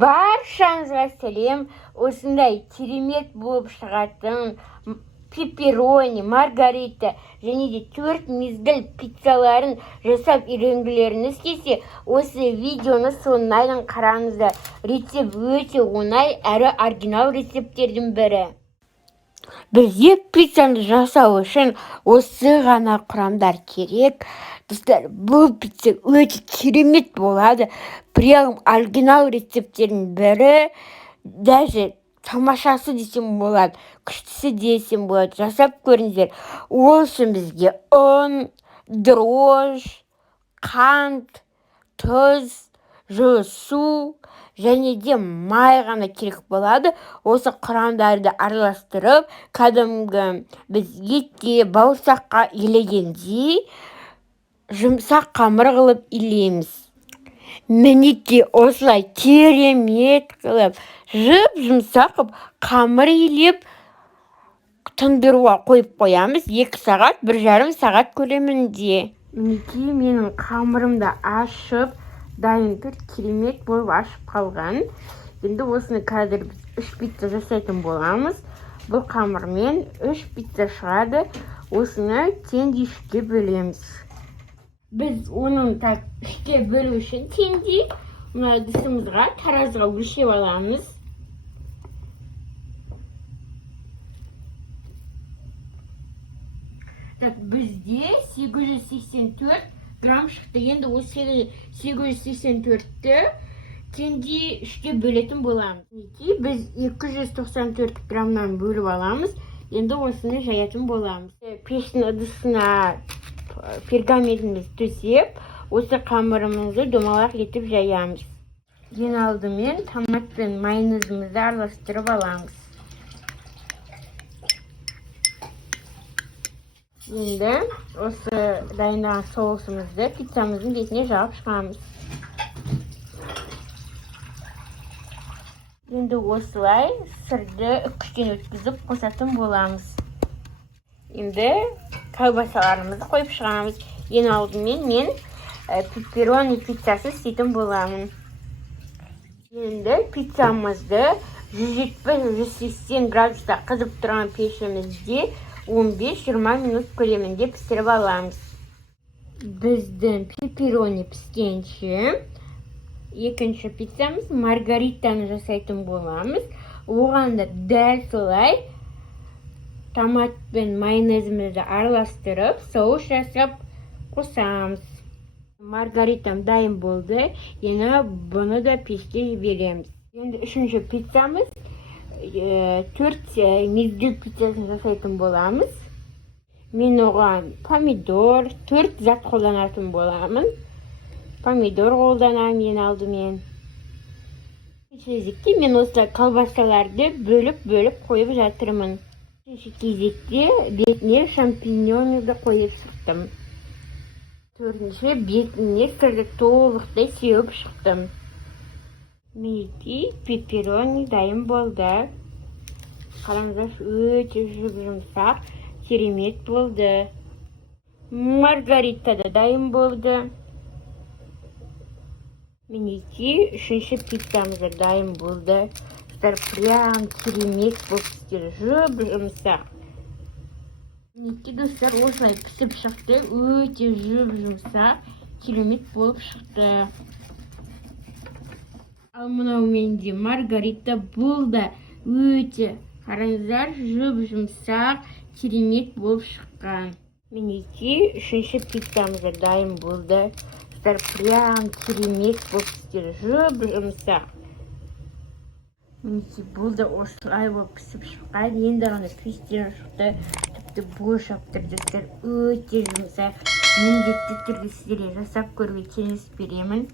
Баршаңызға сәлем. Осындай керемет болып шығатын пепперони, маргарита және де 4 мезгіл пиццаларын жасап үйренгілеріңіз келсе, осы видеоны соңына дейін қараңыздар. Рецепт өте оңай әрі оригинал рецепттердің бірі. Бізге пиццаны жасау үшін осы ғана құрамдар керек. Достар, бұл пицца өте керемет болады. Прям оригинал рецепттердің бірі. Даже тамашасы десем болады, күштісі десем болады. Жасап көріңіздер. Ол үшін бізге ұн, дрожж, қант, тұз, жылы су және де май ғана керек болады. Осы құрамдарды араластырып, кәдімгі біз етке, бауырсаққа илегендей жұмсақ қамыр қылып илейміз. Мінекей осылай керемет қылып, жұмсақ қылып, қамыр илеп тұндыруға қойып қоямыз. 2 сағат, 1,5 сағат көлемінде. Мінекей менің қамырымды ашып, дайын тұр, керемет болып ашып қалған. Енді осыны қазір біз 3 пицца жасайтын боламыз. Бұл қамырмен 3 пицца шығады. Осыны теңдей 3-ке бөлеміз. Біз оның 3-ке бөлу үшін теңдей мына ыдысымызға, таразыға өлшеп аламыз. Бізде 884 грамм шықты. Енді осы 884-ті теңдей 3-ке бөлетін боламыз. Біз 294 граммнан бөліп аламыз. Енді осыны жаятын боламыз. Пештің ыдысына пергаментіміз төсеп, осы қамырымызды домалақ етіп жаямыз. Ең алдымен томат пен майонезімізді араластырып аламыз. Енді осы дайындаған соусымызды пиццамыздың бетіне жағып шығамыз. Енді осылай сырды үкіштен өткізіп қосатын боламыз. Енді колбасаларымызды қойып шығамыз. Ең алдымен мен пепперони пиццасы істейтін боламын. Енді пиццамызды 170-180 градуста қызып тұрған пешімізде 15-20 минут көлемінде пісіріп аламыз. Біздің пепперони піскенше екінші пиццамыз маргаританы жасайтын боламыз. Оған да дәл солай томат пен майонезімізді араластырып, соус жасап қосамыз. Маргаритам дайын болды. Енді бұны да пешке жібереміз. Енді үшінші пиццамыз 4 мезгіл пиццасын жасайтын боламыз. Мен оған помидор, 4 зат қолданатын боламын. Помидор қолданамын ең алдымен. Кезекте мен осылай колбасаларды бөліп қойып жатырмын. Кезекте бетіне шампиньонды қойып шықтым. 4-ші бетіне сырды толықтай сеуіп шықтым. Мінекей пепперони дайын болды. Қараңыздар, өте жұмсақ, керемет болды. Маргарита да дайын болды. Мінекей 3-ші пиццамыз дайын болды. Прям керемет болып істер, жұмсақ. Мінекей достар, осылай пісіп шықты, өте жұмсақ, керемет болып шықты. Ал мынау менде маргарита, бұл да өте, қараңыздар, жұмсақ, керемет болып шыққан. Мінекей 3-ші пиццамыз дайын болды. Прям керемет болып істер, жұмсақ. Мінекей бұл да осылай болып пісіп шыққан. Енді ғана пештен шықты, тіпті бошап тұрдықтар, өте жұмсақ. Міндетті түрде сіздерге жасап көруге кеңес беремін.